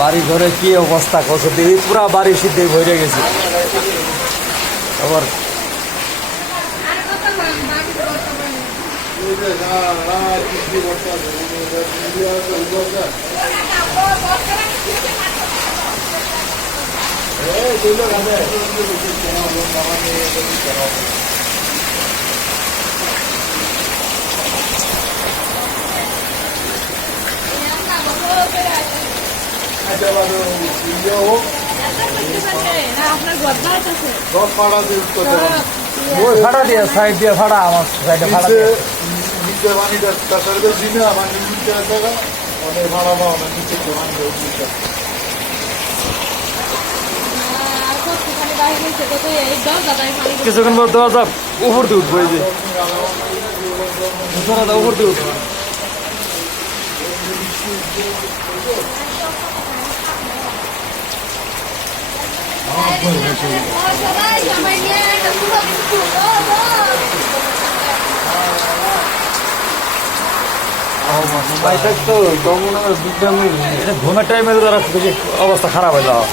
বাড়ি ঘরে কি অবস্থা করছে দেখি, পুরা বাড়ি শীতে ভরে গেছে। আবার ওই ফাটা দিয়ে সাইড দিয়ে ফাটা, আমার সাইডে ফাটা দিয়ে কিছুক্ষণ পর দরজা উপর দিয়ে উঠবো, এই যে উপর দিয়ে উঠবো। ঘুমের টাইমে অবস্থা খারাপ হয়ে যাওয়া।